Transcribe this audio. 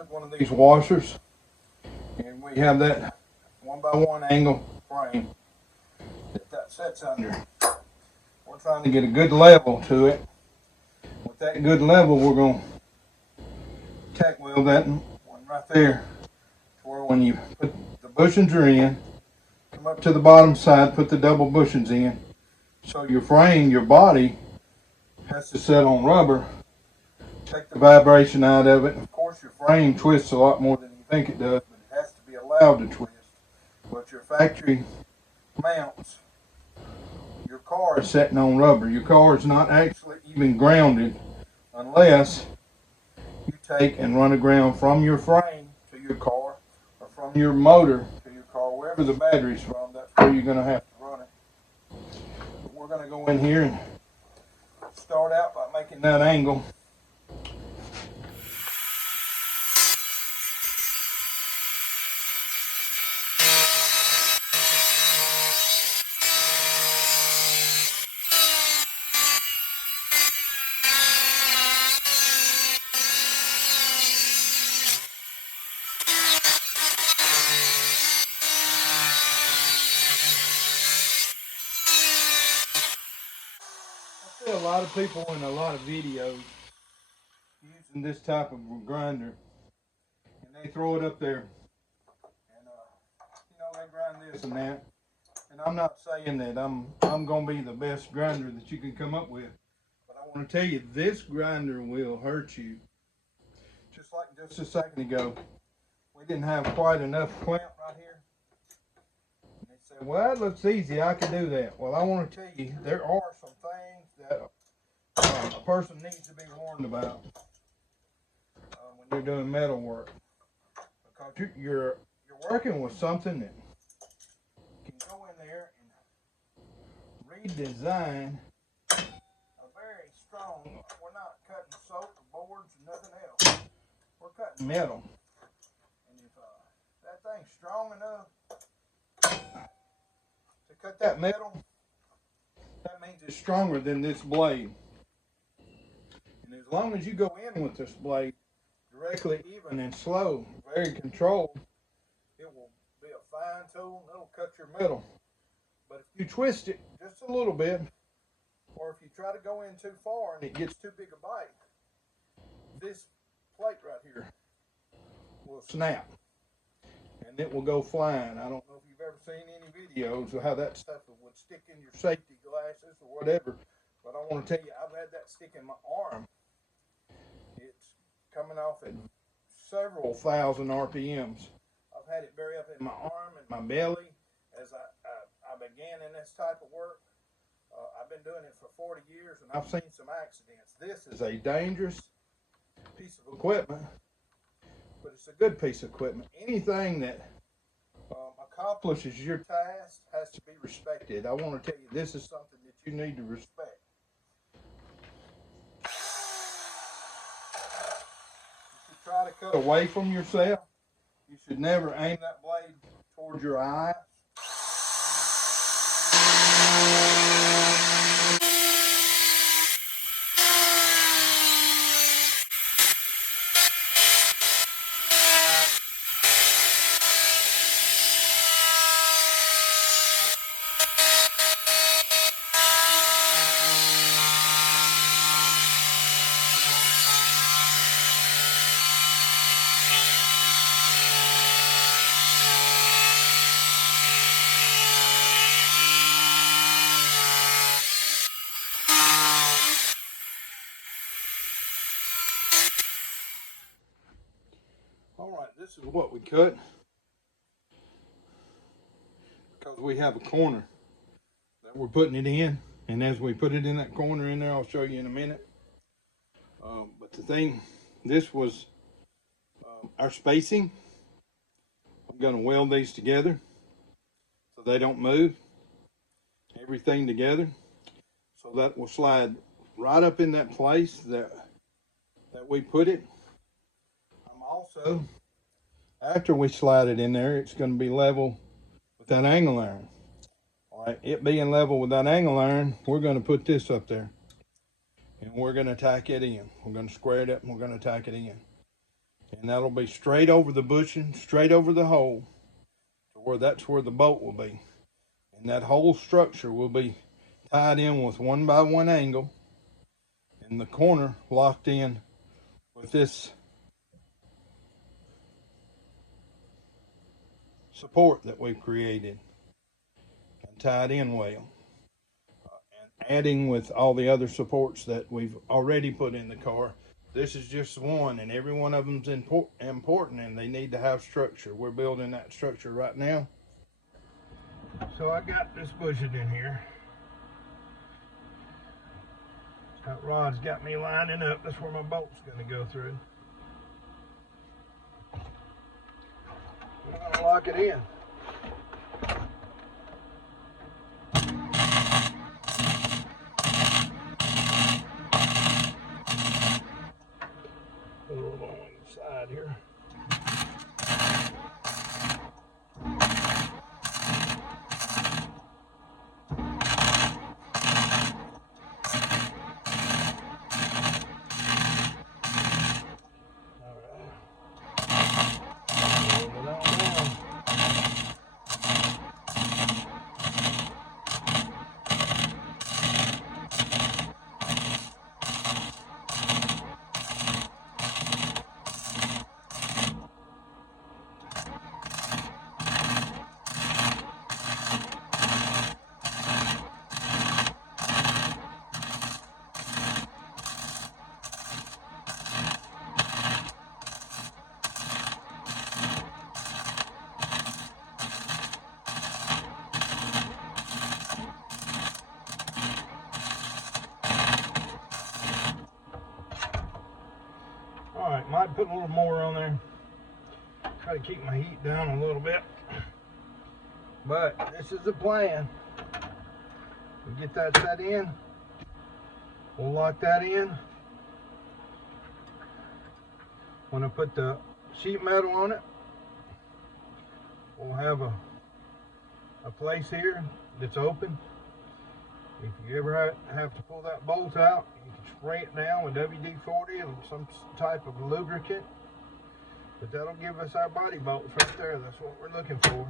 took one of these washers, and we have that 1x1 angle frame that sets under. We're trying to get a good level to it. With that good level, we're going to tack weld that one right there, to where when you put the bushings are in, come up to the bottom side, put the double bushings in. So your frame, your body, has to set on rubber. Take the vibration out of it. Of course, your frame twists a lot more than you think it does, but it has to be allowed to twist. But your factory mounts, your car is sitting on rubber. Your car is not actually even grounded unless you take and run a ground from your frame to your car, or from your motor to your car, wherever the battery's from. That's where you're going to have to run it. But we're going to go in here and start out by making that angle. I see a lot of people in a lot of videos using this type of grinder, and they throw it up there, and they grind this and that. And I'm not saying that I'm gonna be the best grinder that you can come up with, but I want to tell you, this grinder will hurt you. Just like just a second ago, we didn't have quite enough clamp right here. And they said, well, that looks easy, I can do that. Well, I want to tell you, there are some things that a person needs to be warned about when you're doing metal work, because you're working with something that can go in there and redesign a very strong. We're not cutting soap or boards or nothing else. We're cutting metal, and if that thing's strong enough to cut that metal, that means it's stronger than this blade. And as long as you go in with this blade directly, even and slow, very controlled, it will be a fine tool and it'll cut your metal. But if you twist it just a little bit, or if you try to go in too far and it gets too big a bite, this plate right here will snap and it will go flying. I don't know if you've ever seen any videos of how that stuff would stick in your safety glasses or whatever, but I want to tell you, I've had that stick in my arm. It's coming off at several thousand RPMs. I've had it bury up in my arm and my belly as I began in this type of work. I've been doing it for 40 years and I've seen some accidents. This is a dangerous piece of equipment, but it's a good piece of equipment. Anything that accomplishes your task has to be respected. I want to tell you, this is something that you need to respect. You should try to cut away from yourself. You should never aim that blade towards your eye. All right, this is what we cut, because we have a corner that we're putting it in, and as we put it in that corner in there, I'll show you in a minute. But the thing, this was our spacing. I'm going to weld these together so they don't move. Everything together, so that will slide right up in that place that we put it. I'm also, after we slide it in there, it's going to be level with that angle iron. All right, it being level with that angle iron, we're going to put this up there, and we're going to tack it in. We're going to square it up, and we're going to tack it in. and that'll be straight over the bushing, straight over the hole, to where that's where the bolt will be. And that whole structure will be tied in with 1x1 angle, and the corner locked in with this support that we've created and tied in well. And adding with all the other supports that we've already put in the car, this is just one, and every one of them's important, and they need to have structure. We're building that structure right now. So I got this bushing in here. That rod's got me lining up. That's where my bolt's going to go through. I'm going to lock it in. Put a little on the side here. Alright, might put a little more on there. Try to keep my heat down a little bit. But this is the plan. We get that set in. We'll lock that in. When I put the sheet metal on it, we'll have a place here that's open. If you ever have to pull that bolt out, you can spray it down with WD-40 and some type of lubricant. But that'll give us our body bolts right there. That's what we're looking for.